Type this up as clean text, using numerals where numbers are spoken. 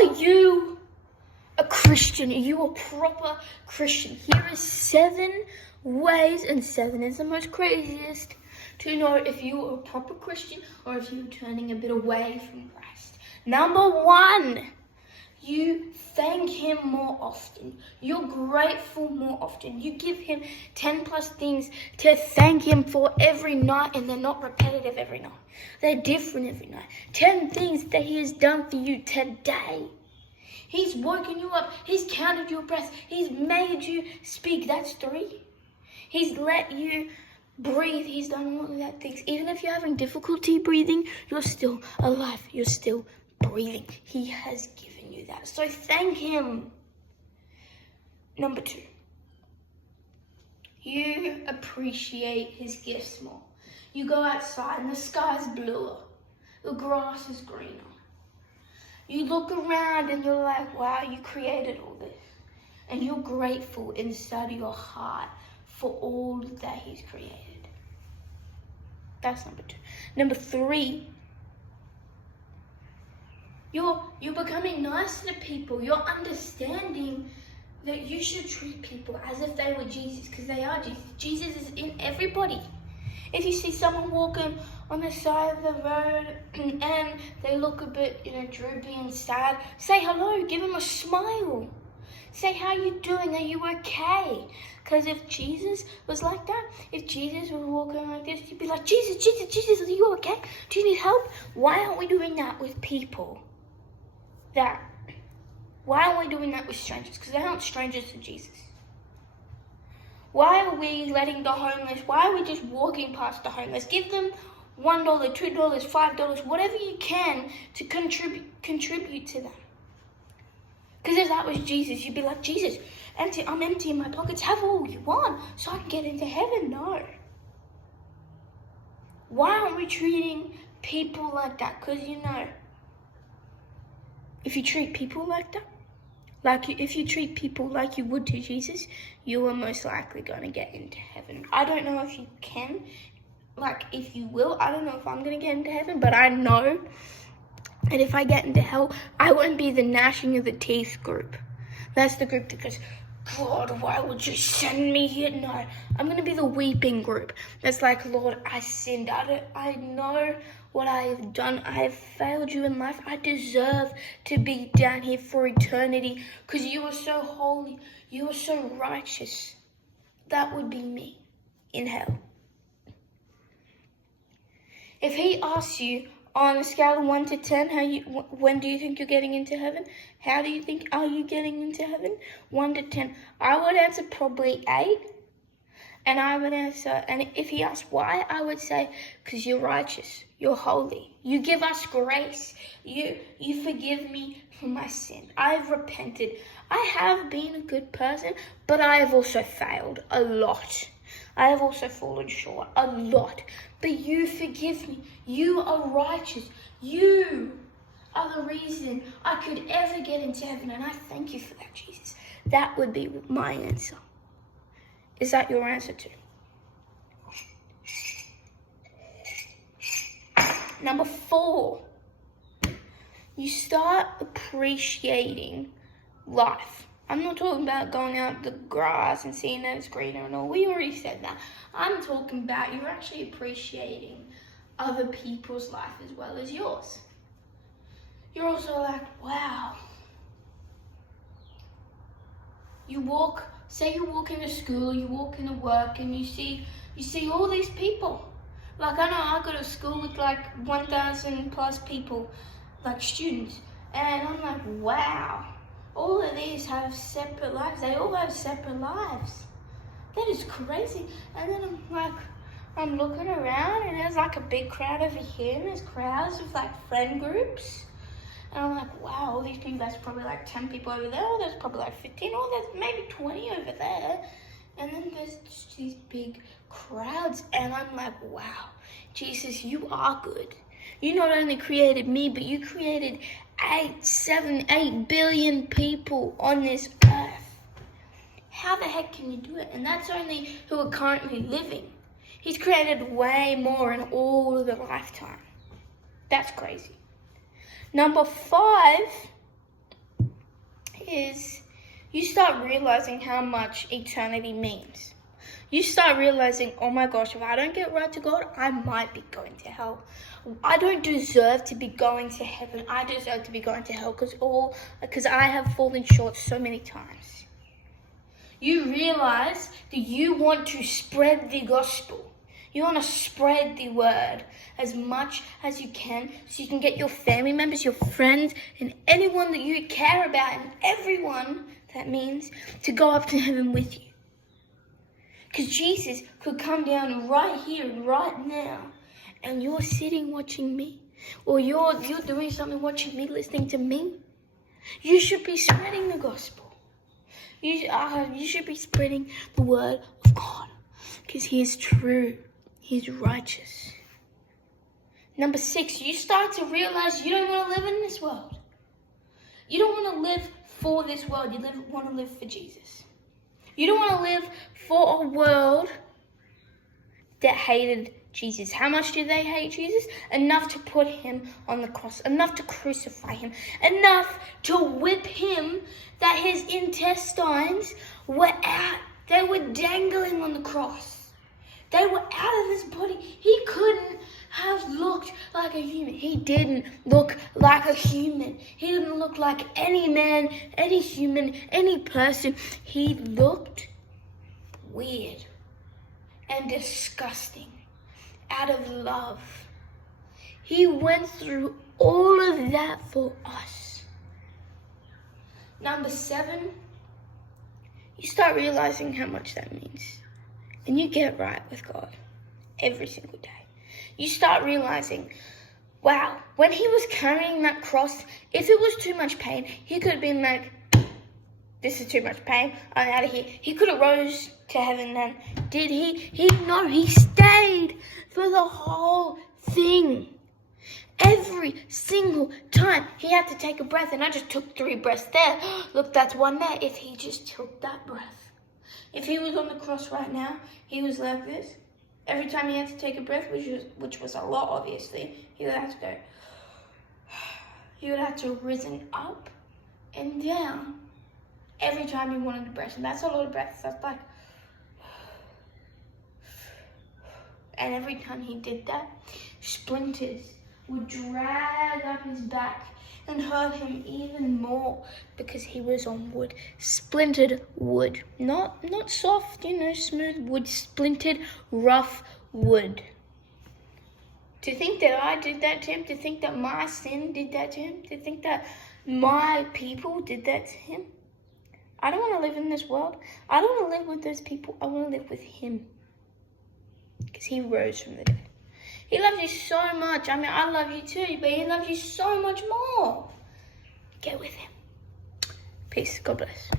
Are you a Christian? Are you a proper Christian? Here is 7 ways, and 7 is the most craziest, to know if you are a proper Christian or if you're turning a bit away from Christ. Number 1, you thank him more often. You're grateful more often. You give him 10 plus things to thank him for every night, and they're not repetitive every night. They're different every night. 10 things that he has done for you today. He's woken you up. He's counted your breath. He's made you speak. That's 3. He's let you breathe. He's done all of that things. Even if you're having difficulty breathing, you're still alive. You're still breathing. He has given you that. So thank him. Number 2, you appreciate his gifts more. You go outside and the sky's bluer. The grass is greener. You look around and you're like, wow, you created all this. And you're grateful inside of your heart for all that he's created. That's number 2. Number 3, you're becoming nicer to people. You're understanding that you should treat people as if they were Jesus, because they are Jesus. Jesus is in everybody. If you see someone walking on the side of the road and they look a bit, droopy and sad, say hello, give them a smile. Say, how you doing? Are you okay? Because if Jesus was like that, if Jesus was walking like this, you'd be like, Jesus, are you okay? Do you need help? Why aren't we doing that with people? Why aren't we doing that with strangers? Because they aren't strangers to Jesus. Why are we letting the homeless, why are we just walking past the homeless? Give them $1, $2, $5, whatever you can to contribute to them. Because if that was Jesus, you'd be like, Jesus, I'm empty in my pockets. Have all you want so I can get into heaven. No. Why aren't we treating people like that? Because if you treat people like that, if you treat people like you would to Jesus, you are most likely going to get into heaven. I don't know if you can, if you will. I don't know if I'm going to get into heaven, but I know that if I get into hell, I won't be the gnashing of the teeth group. That's the group that goes, God, why would you send me here? No, I'm going to be the weeping group. That's like, Lord, I sinned. I know what I have done. I have failed you in life. I deserve to be down here for eternity because you are so holy. You are so righteous. That would be me in hell. If he asks you on a scale of 1 to 10, when do you think you're getting into heaven? How do you think are you getting into heaven? 1 to 10. I would answer probably 8. And I would answer, and if he asks why, I would say, because you're righteous, you're holy. You give us grace. You forgive me for my sin. I've repented. I have been a good person, but I have also failed a lot. I have also fallen short a lot. But you forgive me. You are righteous. You are the reason I could ever get into heaven. And I thank you for that, Jesus. That would be my answer. Is that your answer too? Number 4, you start appreciating life. I'm not talking about going out the grass and seeing that it's greener and all. We already said that. I'm talking about you're actually appreciating other people's life as well as yours. You're also like, wow. Say you walk into school, you walk into work, and you see all these people. I know I go to school with 1,000 plus people, students, and I'm like, wow. All of these have separate lives. They all have separate lives. That is crazy. And then I'm looking around, and there's a big crowd over here, and there's crowds with friend groups. And I'm like, wow, all these people, that's probably 10 people over there. Oh, there's probably 15. Oh, there's maybe 20 over there. And then there's just these big crowds. And I'm like, wow, Jesus, you are good. You not only created me, but you created 8 billion people on this earth. How the heck can you do it? And that's only who are currently living. He's created way more in all of the lifetime. That's crazy. Number 5, you start realizing how much eternity means. You start realizing, oh my gosh, if I don't get right to God, I might be going to hell. I don't deserve to be going to heaven. I deserve to be going to hell because I have fallen short so many times. You realize that you want to spread the gospel. You want to spread the word as much as you can so you can get your family members, your friends, and anyone that you care about, and everyone, that means, to go up to heaven with you. Because Jesus could come down right here, right now, and you're sitting watching me, or you're doing something watching me, listening to me. You should be spreading the gospel. You should be spreading the word of God, because He is true. He's righteous. Number 6, you start to realize you don't want to live in this world. You don't want to live for this world. You want to live for Jesus. You don't want to live for a world that hated Jesus. How much do they hate Jesus? Enough to put Him on the cross. Enough to crucify Him. Enough to whip Him that His intestines were out. They were dangling on the cross. They were out of His body. He couldn't have looked like a human. He didn't look like a human. He didn't look like any man, any human, any person. He looked weird and disgusting out of love. He went through all of that for us. Number 7, you start realizing how much that means. And you get right with God every single day. You start realizing, wow, when He was carrying that cross, if it was too much pain, He could have been like, this is too much pain, I'm out of here. He could have rose to heaven then. Did He? No, He stayed for the whole thing. Every single time He had to take a breath, and I just took 3 breaths there. Look, that's 1 there. If He just took that breath. If He was on the cross right now, He was like this. Every time He had to take a breath, which was a lot, obviously, He would have to go. He would have to risen up and down every time He wanted to breath. And that's a lot of breaths. That's like... And every time He did that, splinters would drag up His back and hurt Him even more because He was on wood. Splintered wood. Not soft, smooth wood. Splintered, rough wood. To think that I did that to Him, to think that my sin did that to Him, to think that my people did that to Him. I don't want to live in this world. I don't want to live with those people. I want to live with Him. Because He rose from the dead. He loves you so much. I mean, I love you too, but He loves you so much more. Get with Him. Peace. God bless.